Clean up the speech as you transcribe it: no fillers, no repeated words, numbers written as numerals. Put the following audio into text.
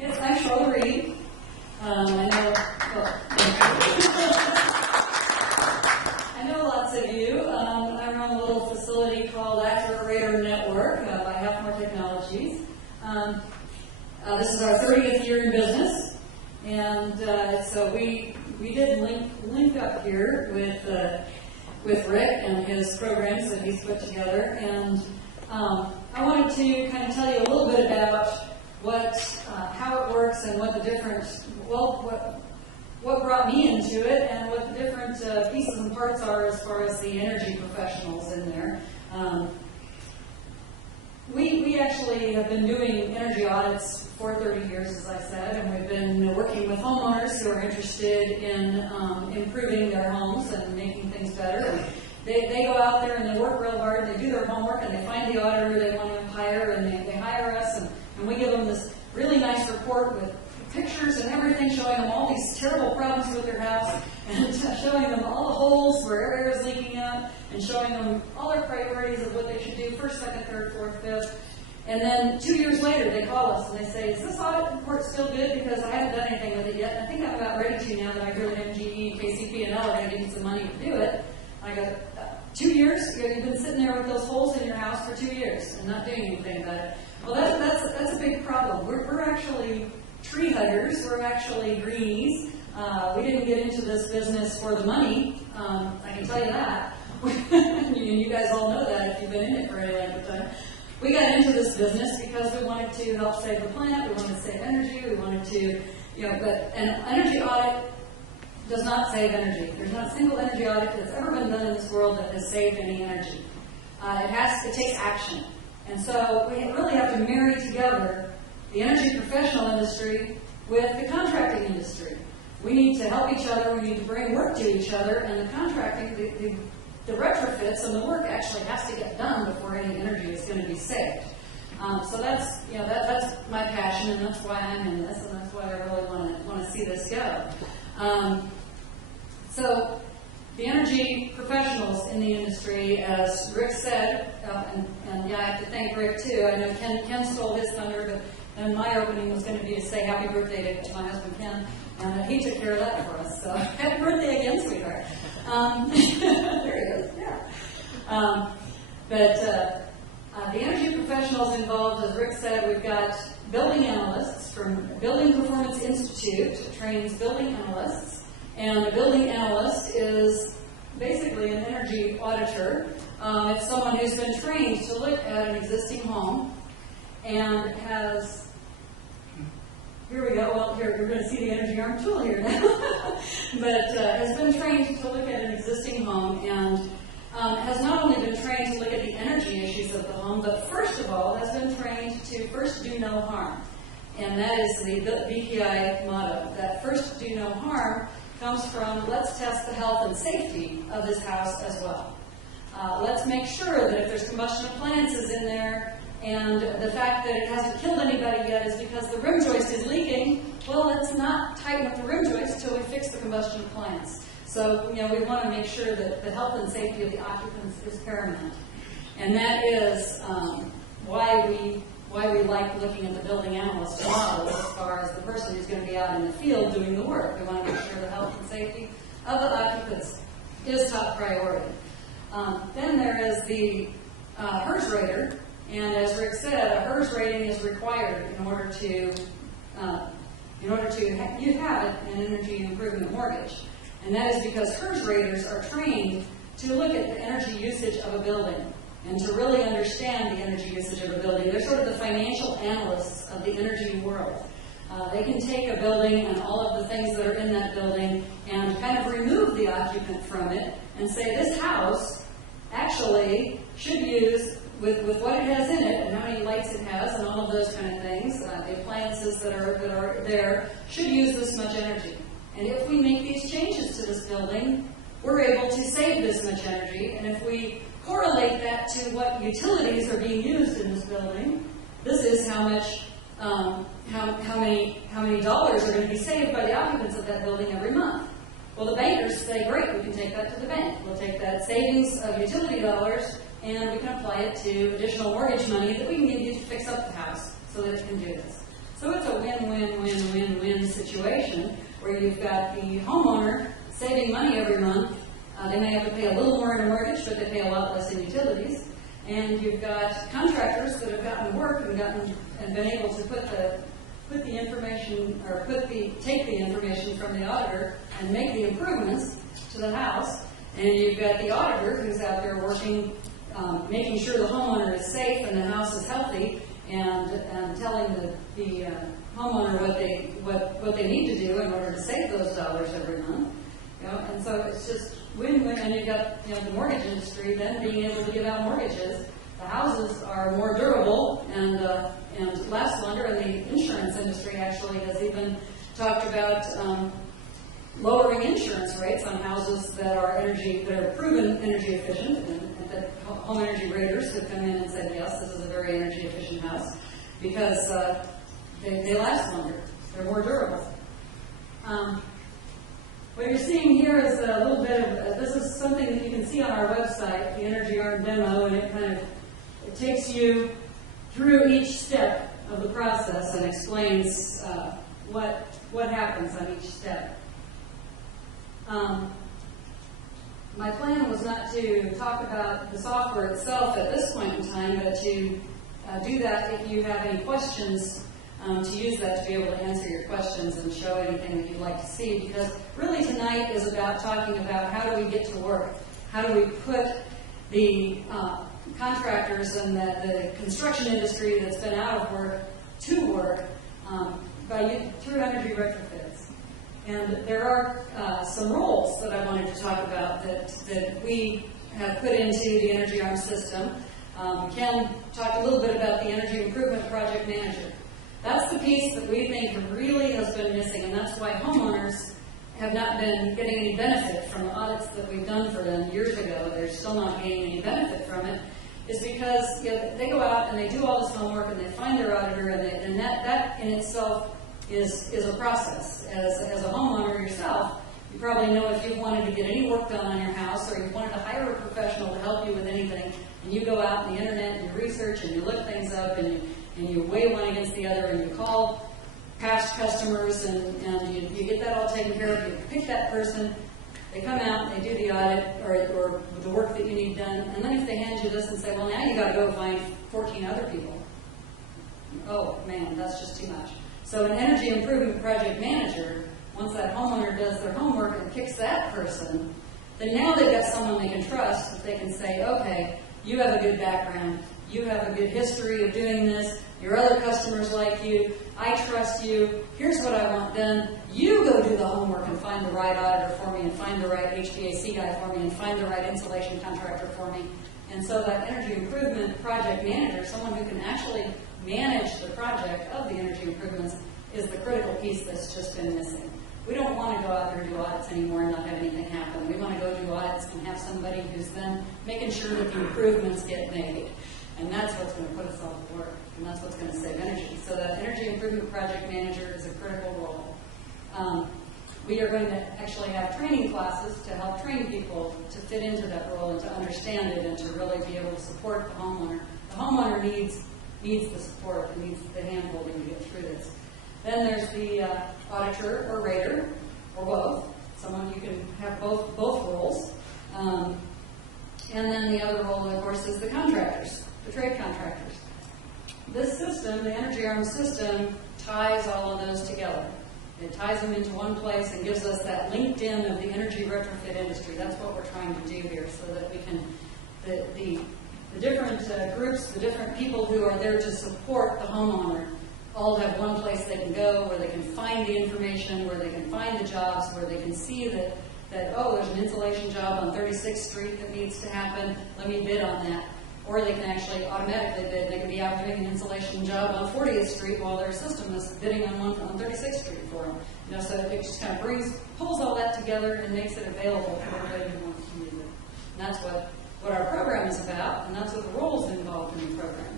Yes, I'm Sharla Riead. I know lots of you. I run a little facility called Accelerator Network by Half More Technologies. This is our 30th year in business, and so we did link up here with Rick and his programs that he's put together, and I wanted to kind of tell you a little bit about how it works and what the different, what brought me into it and what the different pieces and parts are as far as the energy professionals in there. We actually have been doing energy audits for 30 years, as I said, and we've been working with homeowners who are interested in improving their homes and making things better. And they go out there and they work real hard, they do their homework, and they find the auditor they want to hire, and they hire us, and we give them this really nice report with pictures and everything showing them all these terrible problems with their house, and showing them all the holes where air is leaking out, and showing them all their priorities of what they should do, first, second, third, fourth, fifth. And then 2 years later, they call us and they say, is this audit report still good? Because I haven't done anything with it yet. I think I'm about ready to now that I hear that MGE, KCP, and L are going to give me some money to do it. I go, 2 years? You've been sitting there with those holes in your house for 2 years and not doing anything about it. Well, that's a big problem. We're actually tree huggers. We're actually greenies. We didn't get into this business for the money. I can tell you that. You guys all know that if you've been in it for any length of time. We got into this business because we wanted to help save the planet. We wanted to save energy. We wanted to, but an energy audit does not save energy. There's not a single energy audit that's ever been done in this world that has saved any energy. It takes action. And so we really have to marry together the energy professional industry with the contracting industry. We need to help each other. We need to bring work to each other, and the contracting, the retrofits and the work actually has to get done before any energy is going to be saved. So that's my passion, and that's why I'm in this, and that's why I really want to see this go. So the energy professionals in the industry, as Rick said, and I have to thank Rick too. I know Ken stole his thunder, but my opening was going to be to say happy birthday to my husband Ken, and he took care of that for us. So happy birthday again, sweetheart. There he is, yeah. The energy professionals involved, as Rick said, we've got building analysts from Building Performance Institute, that trains building analysts. And a building analyst is basically an energy auditor. It's someone who's been trained to look at an existing home and has... Here we go. Well, here, you're going to see the EnergyARM tool here now. But has been trained to look at an existing home and has not only been trained to look at the energy issues of the home, but first of all has been trained to first do no harm. And that is the BPI motto, that first do no harm comes from let's test the health and safety of this house as well. Let's make sure that if there's combustion appliances in there, and the fact that it hasn't killed anybody yet is because the rim joist is leaking. Well, let's not tighten up the rim joist until we fix the combustion appliance. So, we want to make sure that the health and safety of the occupants is paramount. And that is why we like looking at the building analyst model as far as the person who's going to be out in the field doing the work. We want to make sure the health and safety of the occupants is top priority. Then there is the HERS rater. And as Rick said, a HERS rating is required in order to have an energy improvement mortgage. And that is because HERS raters are trained to look at the energy usage of a building and to really understand the energy usage of a building. They're sort of the financial analysts of the energy world. They can take a building and all of the things that are in that building and kind of remove the occupant from it and say this house actually should use, with what it has in it and how many lights it has and all of those kind of things, the appliances that are there should use this much energy. And if we make these changes to this building, we're able to save this much energy. And if we correlate that to what utilities are being used in this building, this is how much, how many dollars are going to be saved by the occupants of that building every month. Well, the bankers say, great, we can take that to the bank. We'll take that savings of utility dollars and we can apply it to additional mortgage money that we can give you to fix up the house so that it can do this. So it's a win-win-win-win-win situation where you've got the homeowner saving money every month. They may have to pay a little more in a mortgage, but they pay a lot less in utilities. And you've got contractors that have gotten to work and been able to put the information, or take the information from the auditor and make the improvements to the house. And you've got the auditor who's out there working, making sure the homeowner is safe and the house is healthy, and telling the homeowner what they need to do in order to save those dollars every month. And so it's just win-win. And you've got the mortgage industry then being able to give out mortgages. The houses are more durable and last longer, and the insurance industry actually has even talked about lowering insurance rates on houses that are proven energy efficient, and that home energy raters have come in and said, yes, this is a very energy efficient house, because they last longer. They're more durable. What you're seeing here is a little bit of, this is something that you can see on our website, the EnergyARM demo, and it takes you through each step of the process and explains what happens on each step. My plan was not to talk about the software itself at this point in time, but to do that if you have any questions, to use that to be able to answer your questions and show anything that you'd like to see. Because really tonight is about talking about how do we get to work? How do we put the contractors and the construction industry that's been out of work to work through energy retrofits? And there are some roles that I wanted to talk about that we have put into the EnergyARM system. Ken talked a little bit about the Energy Improvement Project Manager. That's the piece that we think really has been missing, and that's why homeowners have not been getting any benefit from the audits that we've done for them years ago. They're still not getting any benefit from it, is because they go out and they do all this homework and they find their auditor, and that in itself is a process. As a homeowner yourself, you probably know if you wanted to get any work done on your house, or you wanted to hire a professional to help you with anything, and you go out on the internet and you research and you look things up and you weigh one against the other and you call past customers and you get that all taken care of. You pick that person, they come out, they do the audit or the work that you need done, and then if they hand you this and say, well, now you got to go find 14 other people. Oh man, that's just too much. So an Energy Improvement Project Manager, once that homeowner does their homework and picks that person, then now they've got someone they can trust, that they can say, okay, you have a good background, you have a good history of doing this, your other customers like you, I trust you, here's what I want done. You go do the homework and find the right auditor for me, and find the right HVAC guy for me, and find the right insulation contractor for me. And so that Energy Improvement Project Manager, someone who can actually manage the project of the energy improvements, is the critical piece that's just been missing. We don't want to go out there and do audits anymore and not have anything happen. We want to go do audits and have somebody who's then making sure that the improvements get made. And that's what's going to put us all to work. And that's what's going to save energy. So that Energy Improvement Project Manager is a critical role. We are going to actually have training classes to help train people to fit into that role and to understand it and to really be able to support the homeowner. The homeowner needs the support and needs the hand-holding to get through this. Then there's the auditor or rater, or both. Someone you can have both roles. And then the other role, of course, is the contractors, the trade contractors. This system, the EnergyARM system, ties all of those together. It ties them into one place and gives us that LinkedIn of the energy retrofit industry. That's what we're trying to do here, so that we can, the different groups, the different people who are there to support the homeowner, all have one place they can go, where they can find the information, where they can find the jobs, where they can see that oh, there's an insulation job on 36th Street that needs to happen, let me bid on that. Or they can actually automatically bid. They can be out doing an insulation job on 40th Street while their system is bidding on one on 36th Street for them. So it just kind of pulls all that together and makes it available for everybody who wants to use it. And that's what our program is about, and that's what the roles involved in the program.